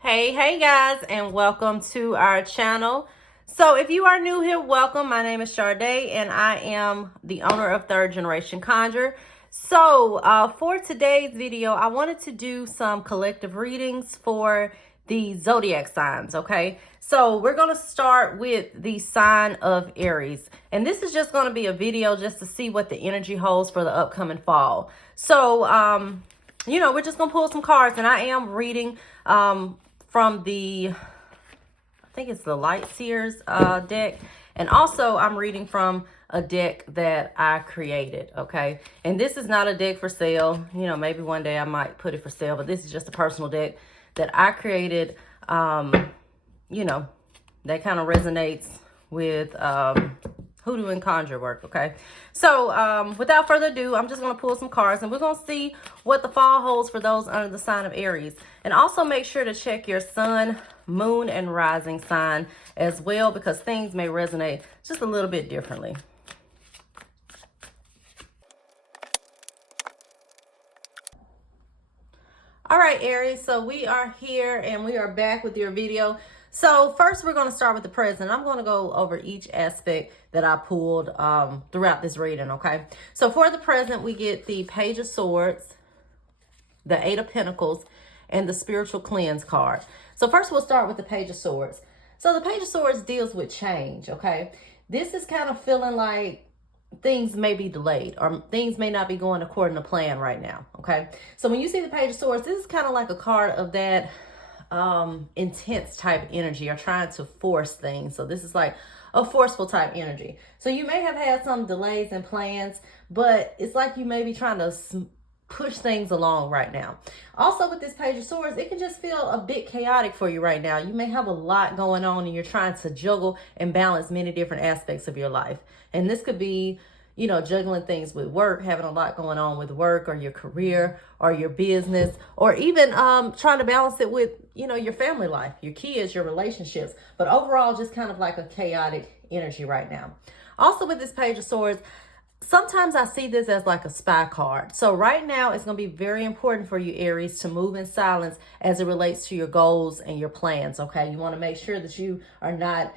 Hey guys, and welcome to our channel. So if you are new here, welcome. My name is Sade, and I am the owner of Third Generation Conjure. So for today's video, I wanted to do some collective readings for the zodiac signs, okay? So we're going to start with the sign of Aries. And this is just going to be a video just to see what the energy holds for the upcoming fall. So, we're just going to pull some cards, and I am reading from the, I think it's the Light Seers deck. And also I'm reading from a deck that I created, okay? And this is not a deck for sale. Maybe one day I might put it for sale, but this is just a personal deck that I created. That kind of resonates with hoodoo and conjure work, okay? So without further ado, I'm just going to pull some cards, and we're going to see what the fall holds for those under the sign of Aries. And also make sure to check your sun, moon, and rising sign as well, because things may resonate just a little bit differently. All right, Aries, so we are here and we are back with your video. So first we're going to start with the present. I'm going to go over each aspect that I pulled throughout this reading, okay? So for the present, we get the Page of Swords, the Eight of Pentacles, and the Spiritual Cleanse card. So first we'll start with the Page of Swords. So the Page of Swords deals with change, okay? This is kind of feeling like things may be delayed or things may not be going according to plan right now, okay? So when you see the Page of Swords, this is kind of like a card of that intense type energy or trying to force things. So this is like a forceful type energy. So you may have had some delays in plans, but it's like you may be trying to push things along right now. Also with this Page of Swords, it can just feel a bit chaotic for you right now. You may have a lot going on and you're trying to juggle and balance many different aspects of your life. And this could be, juggling things with work, having a lot going on with work or your career or your business, or even trying to balance it with, your family life, your kids, your relationships. But overall, just kind of like a chaotic energy right now. Also with this Page of Swords, sometimes I see this as like a spy card. So right now it's going to be very important for you, Aries, to move in silence as it relates to your goals and your plans, okay? You want to make sure that you are not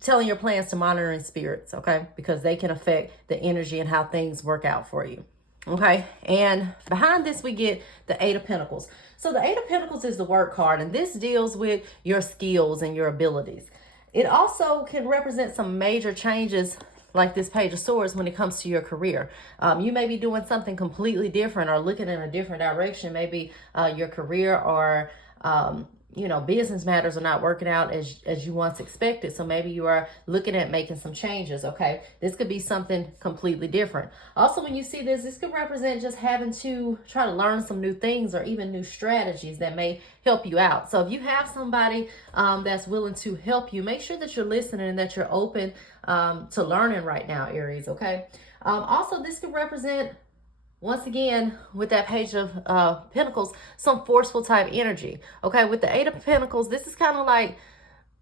telling your plans to monitoring spirits, okay? Because they can affect the energy and how things work out for you, okay? And behind this, we get the Eight of Pentacles. So the Eight of Pentacles is the work card, and this deals with your skills and your abilities. It also can represent some major changes like this Page of Swords when it comes to your career. You may be doing something completely different or looking in a different direction. Maybe your career or business matters are not working out as you once expected. So maybe you are looking at making some changes, okay? This could be something completely different. Also, when you see this could represent just having to try to learn some new things or even new strategies that may help you out. So if you have somebody that's willing to help you, make sure that you're listening and that you're open to learning right now, Aries, okay? Also, this could represent, once again, with that Page of Pentacles, some forceful type energy. Okay, with the Eight of Pentacles, this is kind of like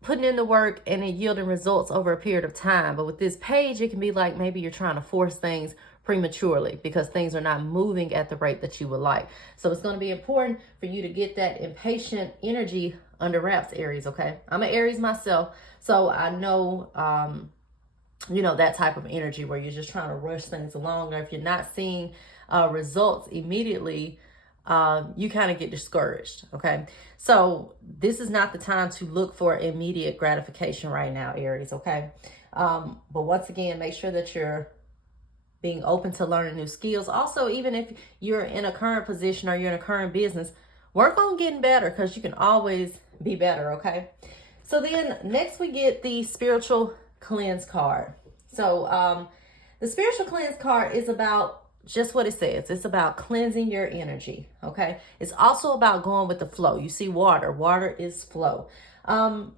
putting in the work and it yielding results over a period of time. But with this page, it can be like maybe you're trying to force things prematurely because things are not moving at the rate that you would like. So it's going to be important for you to get that impatient energy under wraps, Aries, okay? I'm an Aries myself, so I know that type of energy where you're just trying to rush things along, or if you're not seeing results immediately, you kind of get discouraged, okay? So this is not the time to look for immediate gratification right now, Aries, okay? But once again, make sure that you're being open to learning new skills. Also, even if you're in a current position or you're in a current business, work on getting better because you can always be better, okay? So then next we get the Spiritual Cleanse card. So the Spiritual Cleanse card is about just what it says. It's about cleansing your energy, okay? It's also about going with the flow. You see water. Water is flow. When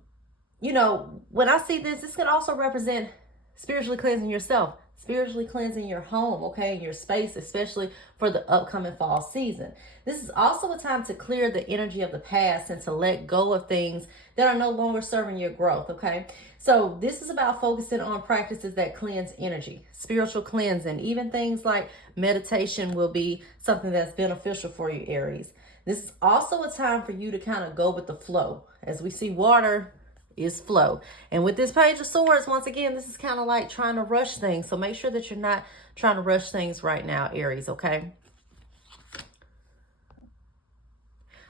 I see this can also represent spiritually cleansing yourself, spiritually cleansing your home, okay, and your space, especially for the upcoming fall season. This is also a time to clear the energy of the past and to let go of things that are no longer serving your growth, okay? So this is about focusing on practices that cleanse energy, spiritual cleansing. Even things like meditation will be something that's beneficial for you, Aries. This is also a time for you to kind of go with the flow. As we see, water is flow. And with this Page of Swords, once again, this is kind of like trying to rush things. So make sure that you're not trying to rush things right now, Aries, okay?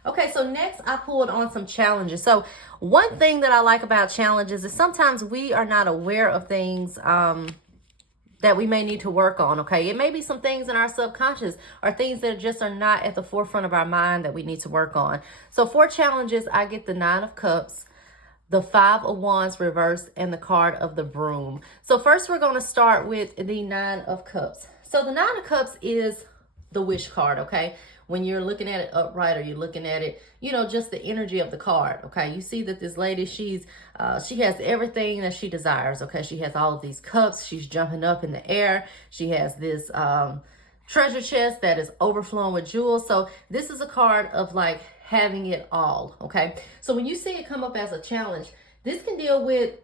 Okay, so next I pulled on some challenges. So one thing that I like about challenges is sometimes we are not aware of things that we may need to work on, okay? It may be some things in our subconscious or things that just are not at the forefront of our mind that we need to work on. So for challenges, I get the 9 of Cups, the 5 of Wands reversed, and the card of the Broom. So first we're going to start with the 9 of Cups. So the 9 of Cups is the wish card, okay? When you're looking at it upright or you're looking at it, you know, just the energy of the card, okay? You see that this lady, she has everything that she desires, okay? She has all of these cups. She's jumping up in the air. She has this treasure chest that is overflowing with jewels. So this is a card of like having it all, okay? So when you see it come up as a challenge, this can deal with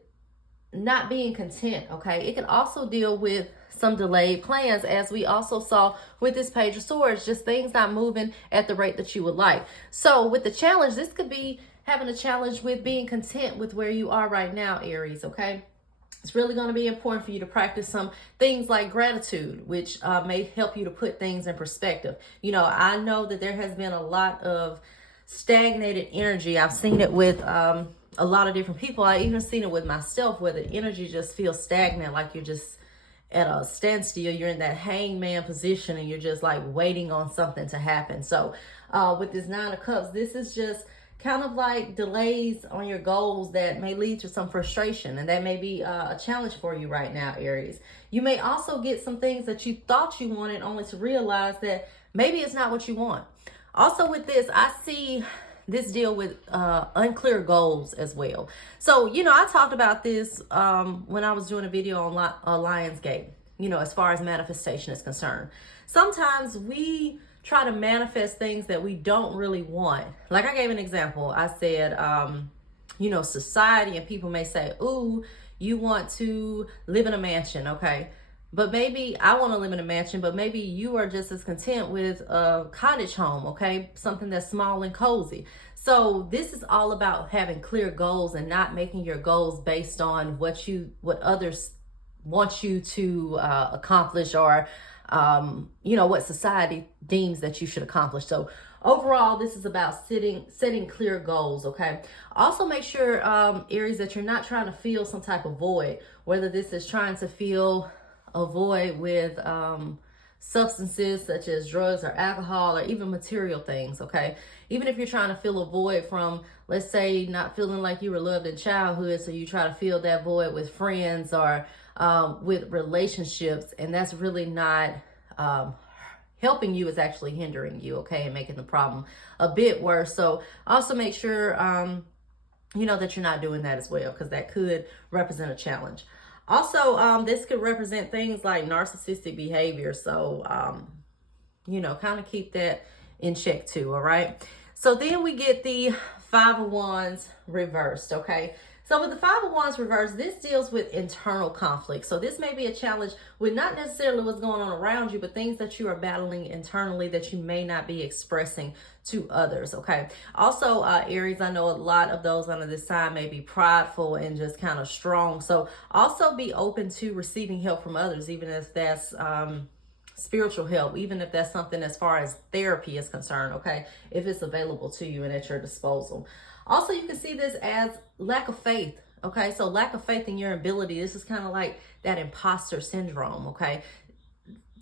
not being content, okay? It can also deal with some delayed plans, as we also saw with this Page of Swords, just things not moving at the rate that you would like. So with the challenge, this could be having a challenge with being content with where you are right now, Aries, okay? It's really going to be important for you to practice some things like gratitude, which may help you to put things in perspective. You know, I know that there has been a lot of stagnated energy. I've seen it with a lot of different people. I even seen it with myself, where the energy just feels stagnant, like you're just at a standstill. You're in that hangman position and you're just like waiting on something to happen. So with this 9 of Cups, this is just kind of like delays on your goals that may lead to some frustration, and that may be a challenge for you right now, Aries. You may also get some things that you thought you wanted only to realize that maybe it's not what you want. Also with this, I see this deal with unclear goals as well. So, you know, I talked about this when I was doing a video on Lionsgate, you know, as far as manifestation is concerned. Sometimes we try to manifest things that we don't really want. Like I gave an example. I said, you know, society and people may say, ooh, you want to live in a mansion, okay? But maybe I want to live in a mansion, but maybe you are just as content with a cottage home, okay? Something that's small and cozy. So this is all about having clear goals and not making your goals based on what others want you to accomplish, or you know, what society deems that you should accomplish. So overall, this is about setting clear goals, okay? Also make sure, Aries, that you're not trying to fill some type of void, whether this is trying to fill a void with substances such as drugs or alcohol, or even material things, okay? Even if you're trying to fill a void from, let's say, not feeling like you were loved in childhood, so you try to fill that void with friends or with relationships, and that's really not helping you, is actually hindering you, okay, and making the problem a bit worse. So also make sure, you know, that you're not doing that as well, because that could represent a challenge. Also, this could represent things like narcissistic behavior. So, you know, kind of keep that in check too, all right? So then we get the 5 of Wands reversed, okay? So with the 5 of Wands reversed, this deals with internal conflict. So this may be a challenge with not necessarily what's going on around you, but things that you are battling internally that you may not be expressing to others, okay? Also, Aries, I know a lot of those under this sign may be prideful and just kind of strong. So also be open to receiving help from others, even if that's spiritual help, even if that's something as far as therapy is concerned, okay? If it's available to you and at your disposal. Also, you can see this as lack of faith, okay? So lack of faith in your ability. This is kind of like that imposter syndrome, okay?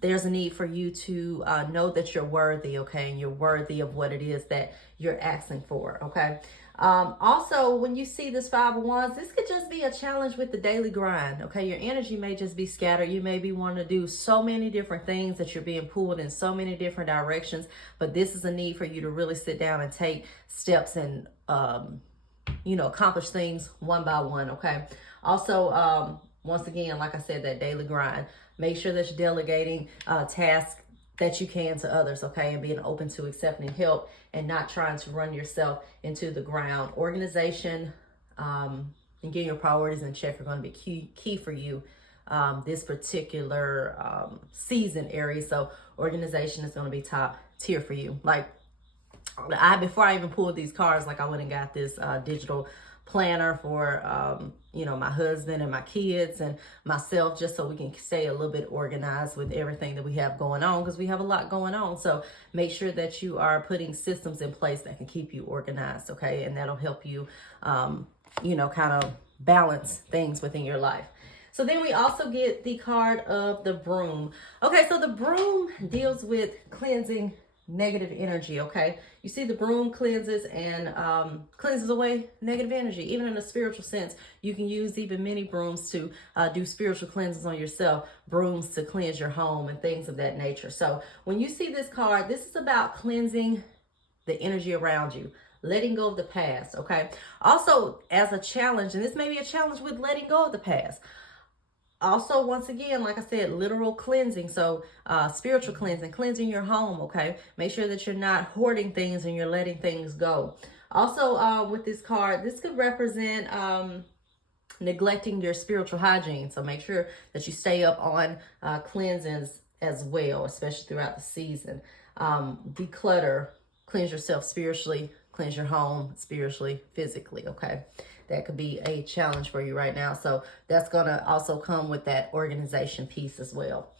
There's a need for you to know that you're worthy, okay? And you're worthy of what it is that you're asking for, okay? Also, when you see this 5 of Wands, this could just be a challenge with the daily grind, okay? Your energy may just be scattered. You may be wanting to do so many different things that you're being pulled in so many different directions, but this is a need for you to really sit down and take steps and, you know, accomplish things one by one, okay? Also, once again, like I said, that daily grind. Make sure that you're delegating tasks that you can to others, okay? And being open to accepting help and not trying to run yourself into the ground. Organization and getting your priorities in check are going to be key for you this particular season, Aries. So organization is going to be top tier for you. Like, before I even pulled these cards, like I went and got this digital planner for you know, my husband and my kids and myself, just so we can stay a little bit organized with everything that we have going on, because we have a lot going on. So make sure that you are putting systems in place that can keep you organized, okay? And that'll help you you know, kind of balance things within your life. So then we also get the card of the broom. Okay, so the broom deals with cleansing negative energy, okay? You see the broom cleanses and cleanses away negative energy. Even in a spiritual sense, you can use even many brooms to do spiritual cleanses on yourself, brooms to cleanse your home and things of that nature. So when you see this card, this is about cleansing the energy around you, letting go of the past, okay? Also, as a challenge, and this may be a challenge with letting go of the past. Also, once again, like I said, literal cleansing. So spiritual cleansing, cleansing your home, okay? Make sure that you're not hoarding things and you're letting things go. Also, with this card, this could represent neglecting your spiritual hygiene. So make sure that you stay up on cleansings as well, especially throughout the season. Declutter, cleanse yourself spiritually, cleanse your home spiritually, physically, okay? That could be a challenge for you right now. So that's going to also come with that organization piece as well.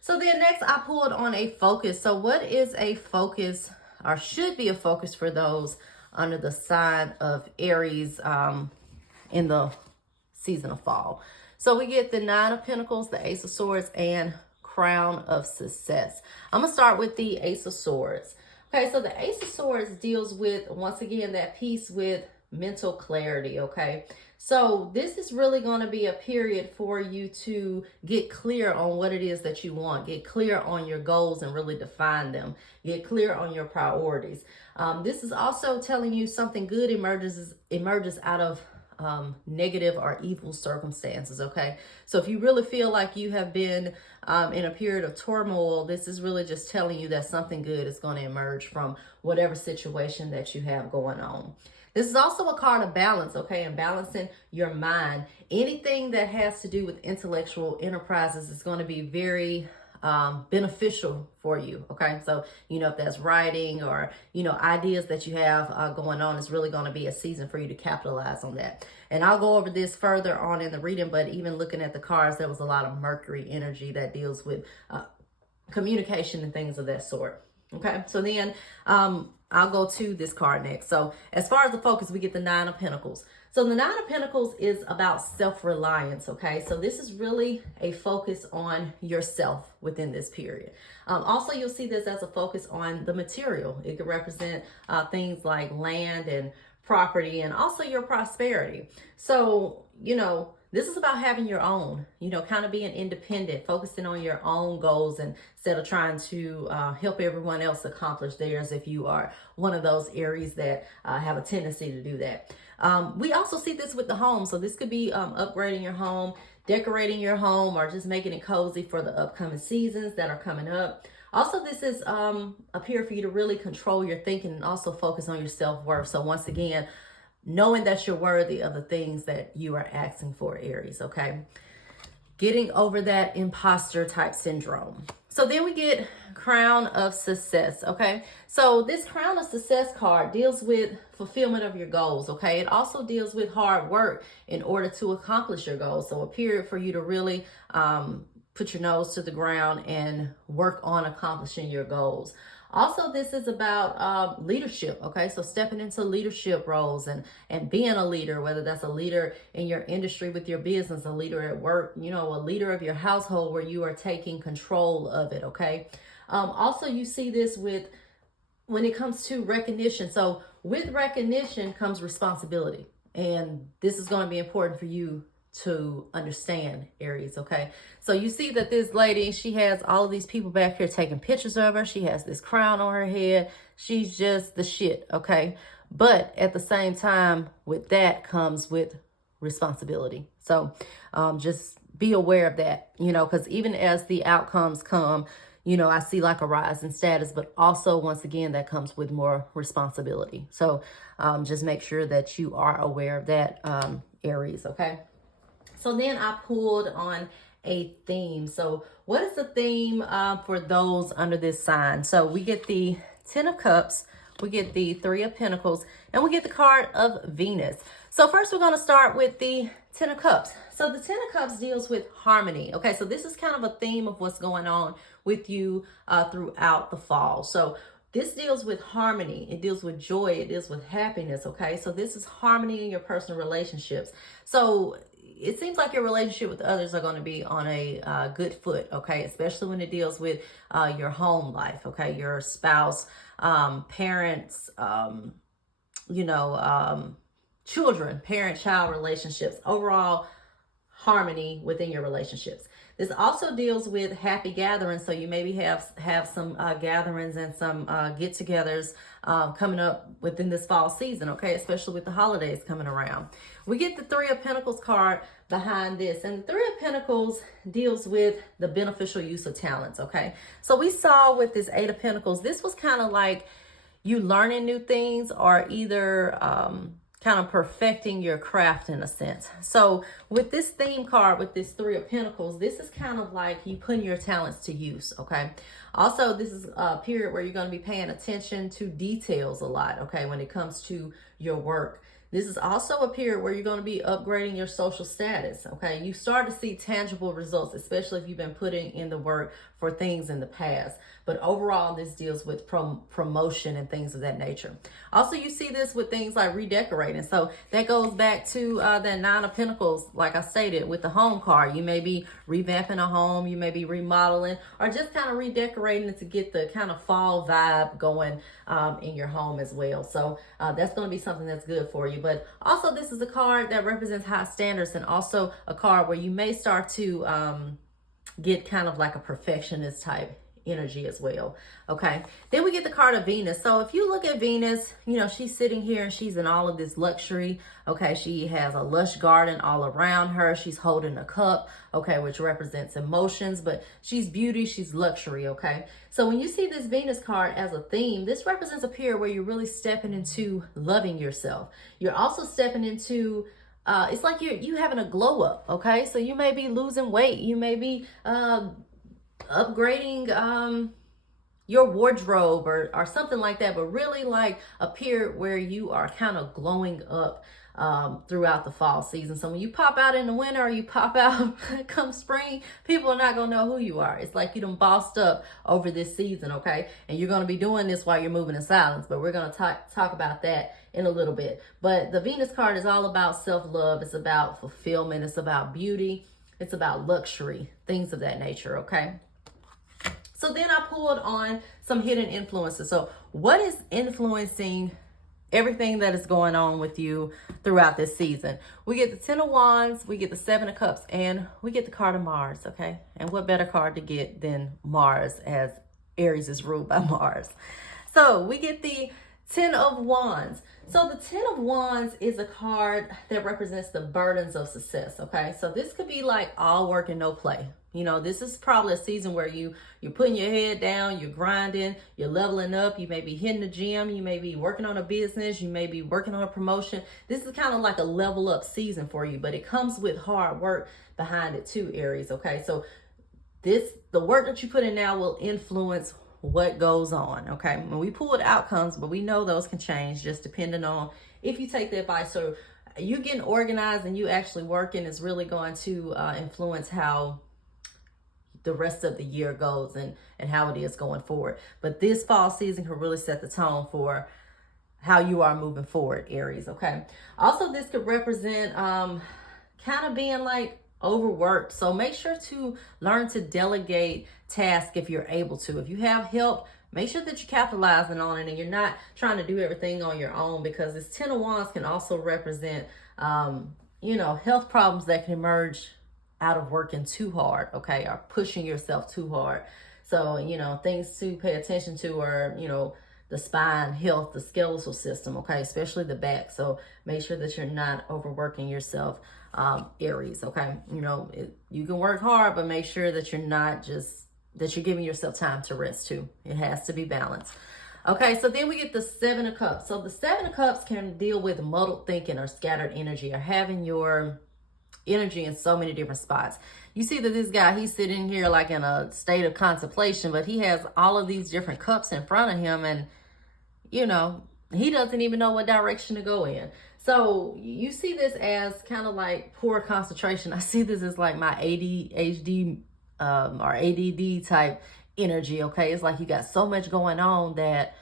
So then next I pulled on a focus. So what is a focus, or should be a focus, for those under the sign of Aries in the season of fall? So we get the Nine of Pentacles, the Ace of Swords, and Crown of Success. I'm going to start with the Ace of Swords. Okay, so the Ace of Swords deals with, once again, that piece with mental clarity, okay? So this is really going to be a period for you to get clear on what it is that you want, get clear on your goals and really define them, get clear on your priorities. This is also telling you something good emerges out of negative or evil circumstances, okay? So if you really feel like you have been in a period of turmoil, this is really just telling you that something good is going to emerge from whatever situation that you have going on. This is also a card of balance, okay, and balancing your mind. Anything that has to do with intellectual enterprises is going to be very beneficial for you, okay? So, you know, if that's writing or, you know, ideas that you have going on, it's really going to be a season for you to capitalize on that. And I'll go over this further on in the reading, but even looking at the cards, there was a lot of Mercury energy that deals with communication and things of that sort. Okay, so then I'll go to this card next. So as far as the focus, we get the Nine of Pentacles. So the Nine of Pentacles is about self-reliance, okay? So this is really a focus on yourself within this period. Also, you'll see this as a focus on the material. It could represent things like land and property, and also your prosperity. So, you know, this is about having your own, you know, kind of being independent, focusing on your own goals instead of trying to help everyone else accomplish theirs, if you are one of those Aries that have a tendency to do that. We also see this with the home. So this could be upgrading your home, decorating your home, or just making it cozy for the upcoming seasons that are coming up. Also, this is a period for you to really control your thinking and also focus on your self-worth. So once again, knowing that you're worthy of the things that you are asking for, Aries, okay? Getting over that imposter type syndrome. So then we get Crown of Success, okay? So this Crown of Success card deals with fulfillment of your goals, okay? It also deals with hard work in order to accomplish your goals. So a period for you to really put your nose to the ground and work on accomplishing your goals. Also, this is about leadership, okay? So stepping into leadership roles and being a leader, whether that's a leader in your industry with your business, a leader at work, you know, a leader of your household where you are taking control of it, okay? Also, you see this with when it comes to recognition. So with recognition comes responsibility. And this is going to be important for you to understand, Aries, okay? So you see that this lady, she has all of these people back here taking pictures of her. She has this crown on her head. She's just the shit, okay? But at the same time, with that comes with responsibility. So just be aware of that, you know, because even as the outcomes come, you know, I see like a rise in status, but also once again, that comes with more responsibility. So just make sure that you are aware of that, Aries, okay? So then I pulled on a theme. So what is the theme for those under this sign? So we get the Ten of Cups, we get the Three of Pentacles, and we get the card of Venus. So first we're going to start with the Ten of Cups. So the Ten of Cups deals with harmony. Okay, so this is kind of a theme of what's going on with you throughout the fall. So this deals with harmony. It deals with joy. It deals with happiness. Okay, so this is harmony in your personal relationships. So it seems like your relationship with others are going to be on a good foot. Okay, especially when it deals with your home life. Okay, your spouse, parents, children, parent-child relationships, overall harmony within your relationships. This also deals with happy gatherings. So you maybe have some gatherings and some get-togethers coming up within this fall season, okay, especially with the holidays coming around. We get the Three of Pentacles card behind this, and the Three of Pentacles deals with the beneficial use of talents, okay? So we saw with this Eight of Pentacles, this was kind of like you learning new things, or either kind of perfecting your craft in a sense. So with this theme card, with this Three of Pentacles, this is kind of like you putting your talents to use, okay? Also, this is a period where you're going to be paying attention to details a lot, okay, when it comes to your work. This is also a period where you're going to be upgrading your social status, okay? You start to see tangible results, especially if you've been putting in the work for things in the past. But overall, this deals with promotion and things of that nature. Also, you see this with things like redecorating. So that goes back to that Nine of Pentacles, like I stated, with the home card. You may be revamping a home, you may be remodeling, or just kind of redecorating it to get the kind of fall vibe going in your home as well. So that's going to be something that's good for you. But also, this is a card that represents high standards, and also a card where you may start to get kind of like a perfectionist type energy as well. Okay, then we get the card of Venus. So if you look at Venus, she's sitting here and she's in all of this luxury. Okay, she has a lush garden all around her. She's holding a cup, okay, which represents emotions, but she's beauty, she's luxury. Okay, so when you see this Venus card as a theme, this represents a period where you're really stepping into loving yourself. You're also stepping into it's like you having a glow up. Okay, so you may be losing weight, you may be upgrading your wardrobe or something like that, but really like a period where you are kind of glowing up throughout the fall season. So when you pop out in the winter, or you pop out come spring, people are not gonna know who you are. It's like you done bossed up over this season, okay? And you're gonna be doing this while you're moving in silence, but we're gonna talk about that in a little bit. But the Venus card is all about self-love. It's about fulfillment. It's about beauty. It's about luxury, things of that nature, okay? So then I pulled on some hidden influences. So what is influencing everything that is going on with you throughout this season? We get the Ten of Wands, we get the Seven of Cups, and we get the card of Mars, okay? And what better card to get than Mars, as Aries is ruled by Mars. So we get the Ten of Wands. So the Ten of Wands is a card that represents the burdens of success, okay? So this could be like all work and no play. This is probably a season where you're putting your head down, you're grinding, you're leveling up. You may be hitting the gym, you may be working on a business, you may be working on a promotion. This is kind of like a level up season for you, but it comes with hard work behind it too, Aries, okay? So the work that you put in now will influence what goes on, okay? When we pull the outcomes, but we know those can change just depending on if you take the advice. So you getting organized and you actually working is really going to influence how the rest of the year goes and how it is going forward. But this fall season can really set the tone for how you are moving forward, Aries, okay? Also, this could represent kind of being like overworked. So make sure to learn to delegate tasks if you're able to. If you have help, make sure that you're capitalizing on it and you're not trying to do everything on your own, because this Ten of Wands can also represent, health problems that can emerge out of working too hard, okay, or pushing yourself too hard. So, things to pay attention to are, the spine health, the skeletal system, okay, especially the back. So make sure that you're not overworking yourself, Aries, okay? You can work hard, but make sure that you're not that you're giving yourself time to rest too. It has to be balanced. Okay, so then we get the Seven of Cups. So the Seven of Cups can deal with muddled thinking or scattered energy, or having your energy in so many different spots. You see that this guy, he's sitting here like in a state of contemplation, but he has all of these different cups in front of him, and you know, he doesn't even know what direction to go in. So you see this as kind of like poor concentration. I see this as like my ADHD or ADD type energy. Okay, it's like you got so much going on that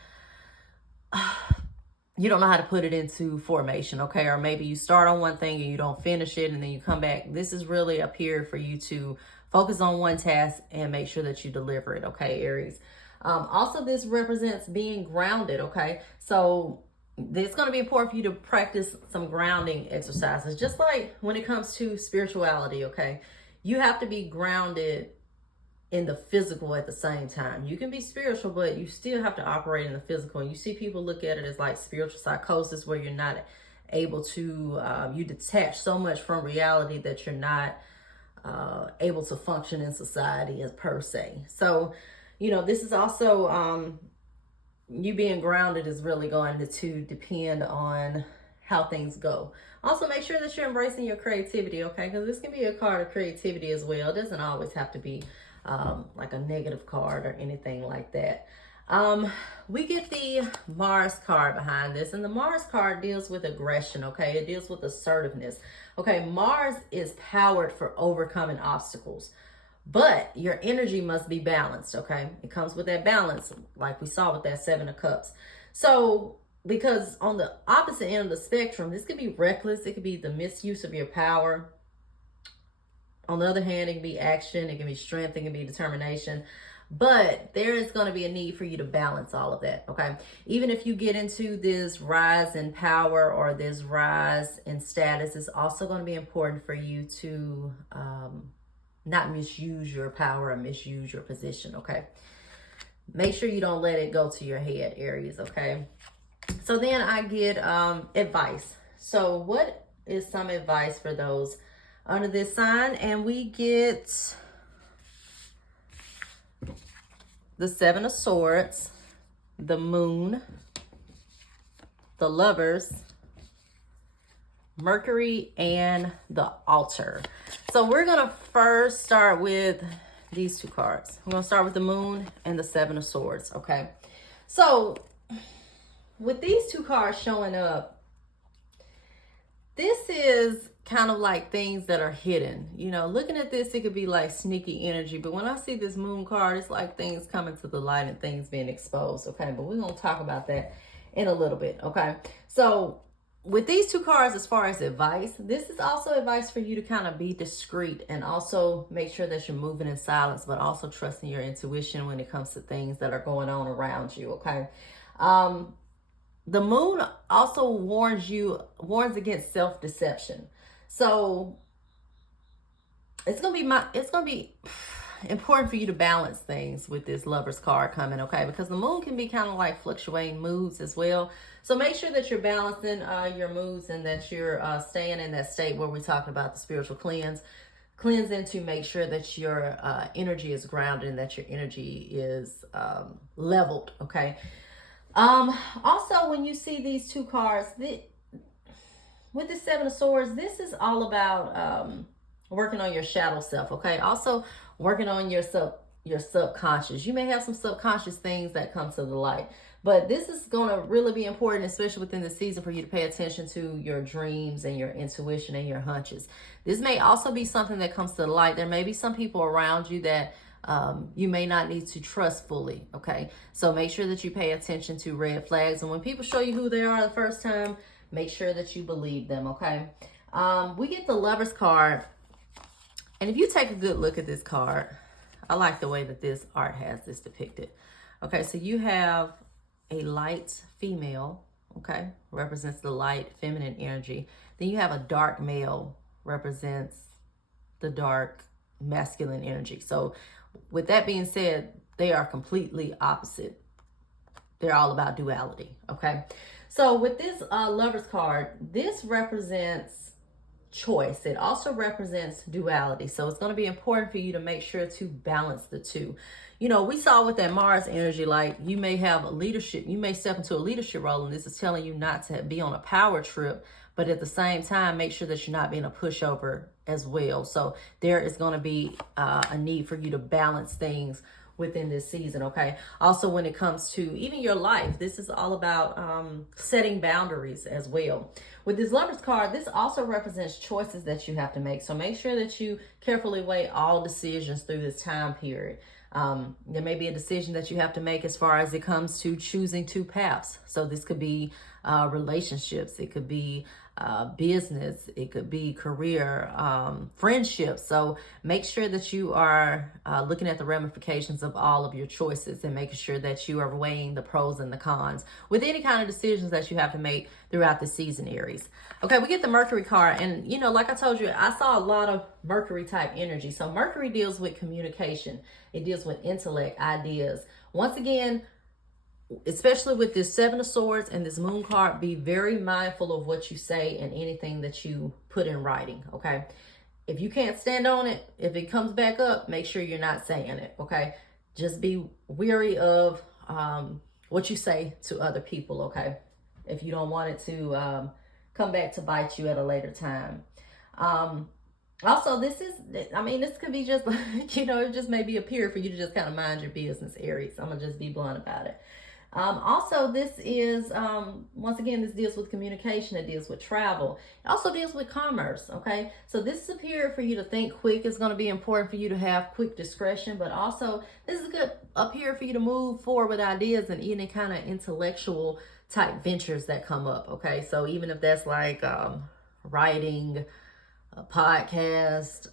you don't know how to put it into formation. Okay, or maybe you start on one thing and you don't finish it, and then you come back. This is really a period for you to focus on one task and make sure that you deliver it. Okay, Aries. Also, this represents being grounded. Okay, so it's going to be important for you to practice some grounding exercises, just like when it comes to spirituality. Okay, you have to be grounded in the physical at the same time. You can be spiritual, but you still have to operate in the physical. And you see people look at it as like spiritual psychosis, where you're not able to, you detach so much from reality that you're not able to function in society as per se. So, you know, this is also, you being grounded is really going to depend on how things go. Also, make sure that you're embracing your creativity, okay? Because this can be a card of creativity as well. It doesn't always have to be like a negative card or anything like that. We get the Mars card behind this, and the Mars card deals with aggression, okay? It deals with assertiveness. Okay, Mars is powered for overcoming obstacles, but your energy must be balanced, okay? It comes with that balance, like we saw with that Seven of Cups. So, because on the opposite end of the spectrum, this could be reckless. It could be the misuse of your power. On the other hand, it can be action, it can be strength, it can be determination. But there is going to be a need for you to balance all of that, okay? Even if you get into this rise in power or this rise in status, it's also going to be important for you to not misuse your power or misuse your position, okay? Make sure you don't let it go to your head, Aries, okay? So then I get advice. So what is some advice for those under this sign? And we get the Seven of Swords, the Moon, the Lovers, Mercury, and the Altar. So we're going to first start with these two cards. We're going to start with the Moon and the Seven of Swords, okay? So with these two cards showing up, this is kind of like things that are hidden. You know, looking at this, it could be like sneaky energy. But when I see this Moon card, it's like things coming to the light and things being exposed. Okay, but we're going to talk about that in a little bit. Okay, so with these two cards, as far as advice, this is also advice for you to kind of be discreet and also make sure that you're moving in silence, but also trusting your intuition when it comes to things that are going on around you. Okay. The Moon also warns against self-deception. So it's gonna be important for you to balance things with this Lover's card coming, okay? Because the Moon can be kind of like fluctuating moods as well. So make sure that you're balancing your moods and that you're staying in that state where we're talking about the spiritual cleansing to make sure that your energy is grounded and that your energy is leveled, okay? Also, when you see these two cards, with the Seven of Swords, this is all about working on your shadow self, okay? Also, working on your subconscious. You may have some subconscious things that come to the light, but this is going to really be important, especially within the season, for you to pay attention to your dreams and your intuition and your hunches. This may also be something that comes to the light. There may be some people around you that you may not need to trust fully, okay? So make sure that you pay attention to red flags. And when people show you who they are the first time, make sure that you believe them, okay? We get the Lover's card. And if you take a good look at this card, I like the way that this art has this depicted. Okay, so you have a light female, okay, represents the light feminine energy. Then you have a dark male, represents the dark masculine energy. So with that being said, they are completely opposite. They're all about duality, okay? So with this Lover's card, this represents choice. It also represents duality. So it's going to be important for you to make sure to balance the two. You know, we saw with that Mars energy, like you may have a leadership, you may step into a leadership role, and this is telling you not to be on a power trip, but at the same time, make sure that you're not being a pushover as well. So there is going to be a need for you to balance things within this season, okay? Also, when it comes to even your life, this is all about setting boundaries as well. With this Lovers card, this also represents choices that you have to make. So make sure that you carefully weigh all decisions through this time period. There may be a decision that you have to make as far as it comes to choosing two paths. So this could be relationships, it could be business, it could be career, friendships. So make sure that you are looking at the ramifications of all of your choices and making sure that you are weighing the pros and the cons with any kind of decisions that you have to make throughout the season, Aries. Okay, we get the Mercury card, and you know, like I told you, I saw a lot of Mercury type energy. So Mercury deals with communication, it deals with intellect, ideas. Once again, especially with this Seven of Swords and this Moon card, be very mindful of what you say and anything that you put in writing, okay? If you can't stand on it, if it comes back up, make sure you're not saying it, okay? Just be wary of what you say to other people, okay? If you don't want it to come back to bite you at a later time. Also, this is, I mean, this could be just, you know, it just may be a period for you to just kind of mind your business, Aries. I'm going to just be blunt about it. Also, this is, once again, this deals with communication. It deals with travel. It also deals with commerce, okay? So this is a period for you to think quick. It's going to be important for you to have quick discretion, but also this is a period for you to move forward with ideas and any kind of intellectual type ventures that come up, okay? So even if that's like writing, a podcast,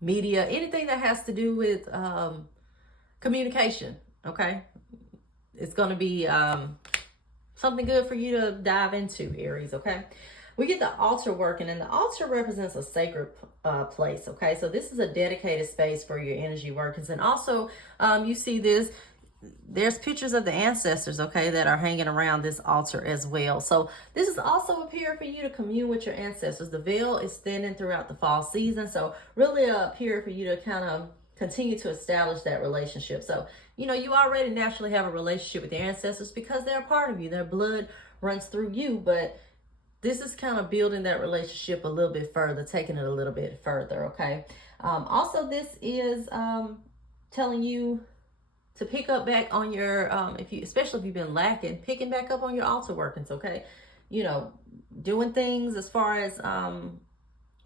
media, anything that has to do with communication, okay? It's going to be something good for you to dive into, Aries, okay? We get the altar working, and the altar represents a sacred place, okay? So this is a dedicated space for your energy workings. And also, you see this, there's pictures of the ancestors, okay, that are hanging around this altar as well. So this is also a period for you to commune with your ancestors. The veil is thinning throughout the fall season, so really a period for you to kind of continue to establish that relationship. So, you know, you already naturally have a relationship with your ancestors because they're a part of you. Their blood runs through you, but this is kind of building that relationship a little bit further, taking it a little bit further, okay? Also, this is telling you to pick up back on your, especially if you've been lacking, picking back up on your altar workings, okay? You know, doing things as far as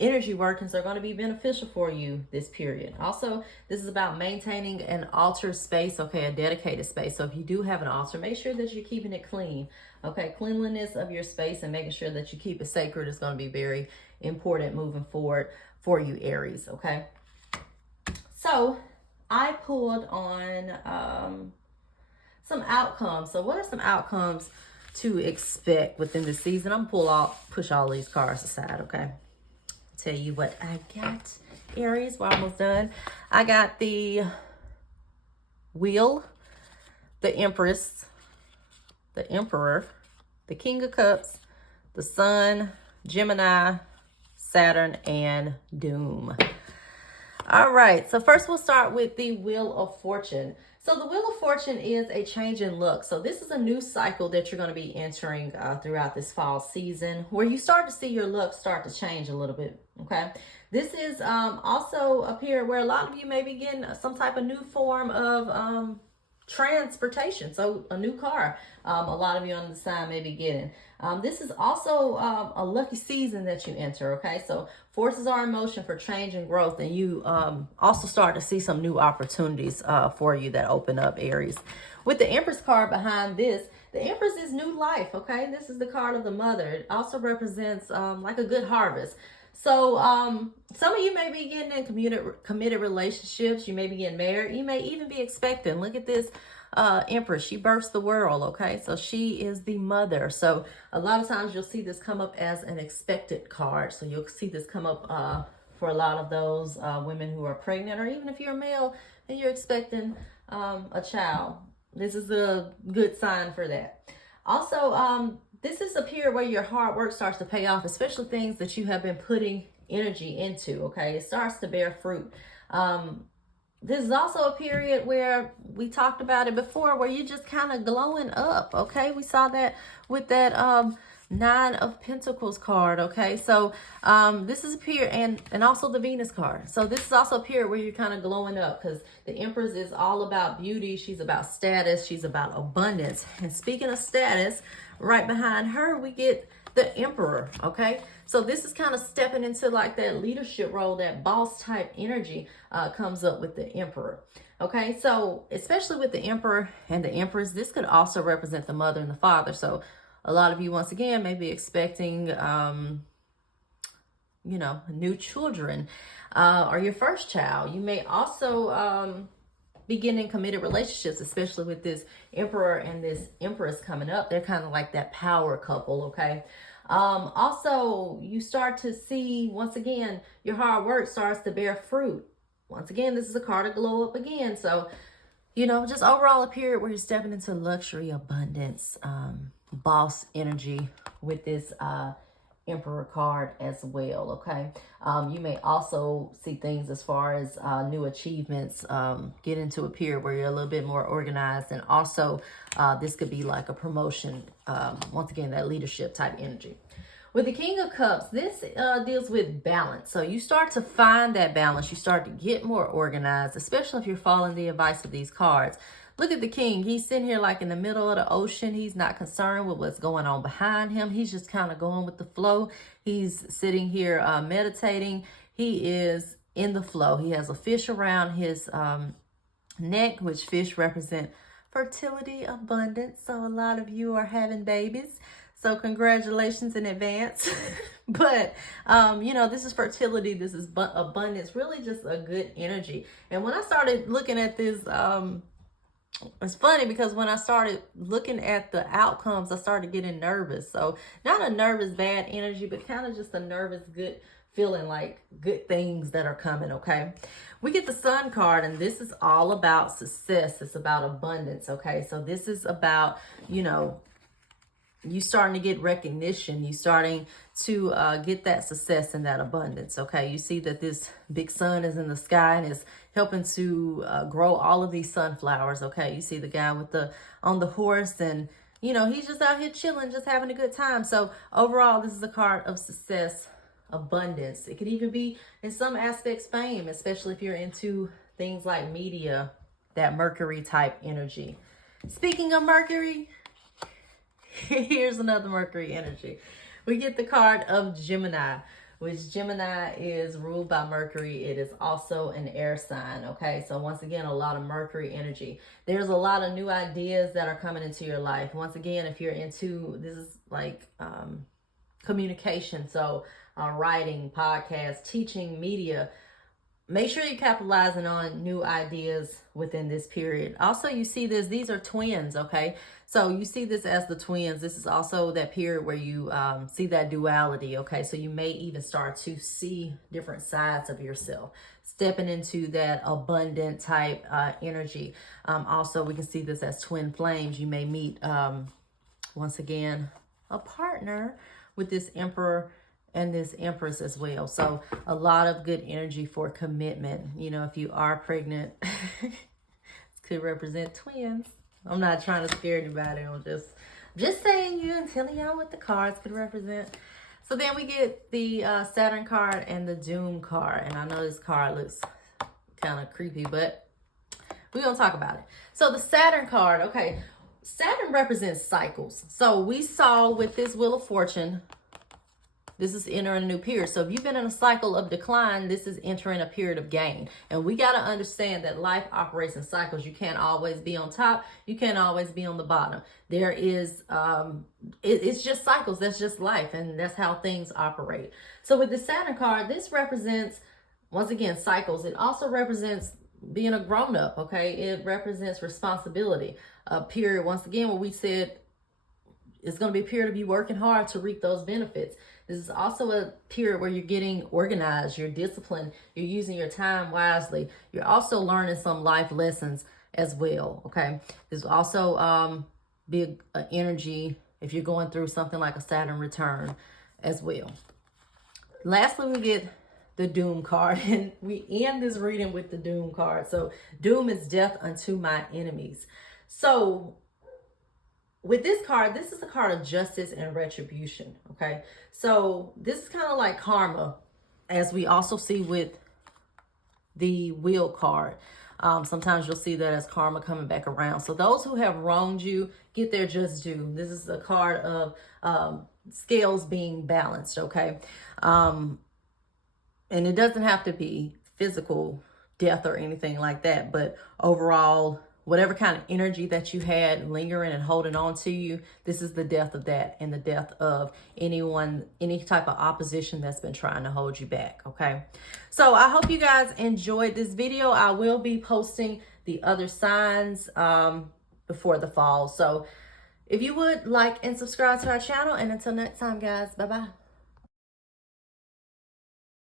energy workings are going to be beneficial for you this period. Also, this is about maintaining an altar space, okay, a dedicated space. So if you do have an altar, make sure that you're keeping it clean, okay? Cleanliness of your space and making sure that you keep it sacred is going to be very important moving forward for you, Aries, okay? So I pulled on some outcomes. So what are some outcomes to expect within the season? I'm push all these cards aside, okay? Tell you what I got, Aries. We're almost done. I got the Wheel, the Empress, the Emperor, the King of Cups, the Sun, Gemini, Saturn, and Doom. All right, so first we'll start with the Wheel of Fortune. So the Wheel of Fortune is a change in luck. So this is a new cycle that you're going to be entering throughout this fall season, where you start to see your luck start to change a little bit, okay? This is also a period where a lot of you may be getting some type of new form of transportation. So a new car, a lot of you on the side may be getting. This is also a lucky season that you enter, okay? So forces are in motion for change and growth, and you also start to see some new opportunities for you that open up, Aries. With the Empress card behind this, the Empress is new life, okay? This is the card of the mother. It also represents like a good harvest. So some of you may be getting in committed relationships. You may be getting married. You may even be expecting. Look at this Empress. She births the world, okay? So she is the mother. So a lot of times you'll see this come up as an expected card. So you'll see this come up for a lot of those women who are pregnant, or even if you're a male and you're expecting a child. This is a good sign for that. Also, this is a period where your hard work starts to pay off, especially things that you have been putting energy into, okay? It starts to bear fruit. This is also a period where we talked about it before, where you're just kind of glowing up, okay? We saw that with that Nine of Pentacles card. Okay, so this is a period, and also the Venus card. So this is also a period where you're kind of glowing up, because the Empress is all about beauty. She's about status. She's about abundance. And speaking of status, right behind her we get the Emperor. Okay, so this is kind of stepping into like that leadership role, that boss type energy comes up with the Emperor. Okay, so especially with the Emperor and the Empress, this could also represent the mother and the father. So a lot of you, once again, may be expecting, new children, or your first child. You may also be getting in committed relationships, especially with this Emperor and this Empress coming up. They're kind of like that power couple, okay? Also, you start to see, once again, your hard work starts to bear fruit. Once again, this is a card to glow up again. So, just overall a period where you're stepping into luxury, abundance, boss energy with this Emperor card as well. Okay, you may also see things as far as new achievements, get into a period where you're a little bit more organized, and also this could be like a promotion, once again, that leadership type energy. With the King of Cups, this deals with balance. So you start to find that balance. You start to get more organized, especially if you're following the advice of these cards. Look at the King. He's sitting here like in the middle of the ocean. He's not concerned with what's going on behind him. He's just kind of going with the flow. He's sitting here meditating. He is in the flow. He has a fish around his neck, which fish represent fertility, abundance. So a lot of you are having babies. So congratulations in advance. But, this is fertility. This is abundance, really just a good energy. And when I started looking at this, it's funny because when I started looking at the outcomes, I started getting nervous. So not a nervous, bad energy, but kind of just a nervous, good feeling, like good things that are coming. Okay. We get the Sun card, and this is all about success. It's about abundance. Okay. So this is about, you starting to get recognition. You starting to get that success and that abundance. Okay, you see that this big sun is in the sky and is helping to grow all of these sunflowers. Okay, you see the guy with on the horse, and he's just out here chilling, just having a good time. So overall, this is a card of success, abundance. It could even be in some aspects fame, especially if you're into things like media, that Mercury type energy. Speaking of Mercury, here's another Mercury energy. We get the card of Gemini, which Gemini is ruled by Mercury. It is also an air sign, okay? So once again, a lot of Mercury energy. There's a lot of new ideas that are coming into your life. Once again, if you're into, this is like communication, so writing, podcasts, teaching, media, make sure you're capitalizing on new ideas within this period. Also, you see this, these are twins, okay? So you see this as the twins. This is also that period where you see that duality, okay? So you may even start to see different sides of yourself, stepping into that abundant type energy. Also, we can see this as twin flames. You may meet, once again, a partner with this Emperor and this Empress as well. So a lot of good energy for commitment. If you are pregnant, this could represent twins. I'm not trying to scare anybody. I'm just saying you and telling y'all what the cards could represent. So then we get the Saturn card and the Doom card. And I know this card looks kind of creepy, but we're going to talk about it. So the Saturn card, okay, Saturn represents cycles. So we saw with this Wheel of Fortune, this is entering a new period. So if you've been in a cycle of decline, this is entering a period of gain. And we got to understand that life operates in cycles. You can't always be on top. You can't always be on the bottom. There is, it's just cycles. That's just life. And that's how things operate. So with the Saturn card, this represents, once again, cycles. It also represents being a grown up. Okay. It represents responsibility. A period, once again, where we said it's going to be a period of you working hard to reap those benefits. This is also a period where you're getting organized, you're disciplined, you're using your time wisely. You're also learning some life lessons as well, okay? There's also be an energy if you're going through something like a Saturn return as well. Lastly, we get the Doom card, and we end this reading with the Doom card. So Doom is death unto my enemies. So with this card, this is a card of justice and retribution, okay? So this is kind of like karma, as we also see with the wheel card. Sometimes you'll see that as karma coming back around. So those who have wronged you get their just due. This is a card of scales being balanced, okay? And it doesn't have to be physical death or anything like that, but overall, whatever kind of energy that you had lingering and holding on to you, this is the death of that, and the death of any type of opposition that's been trying to hold you back, okay? So I hope you guys enjoyed this video. I will be posting the other signs before the fall. So if you would, like and subscribe to our channel, and until next time, guys, bye-bye.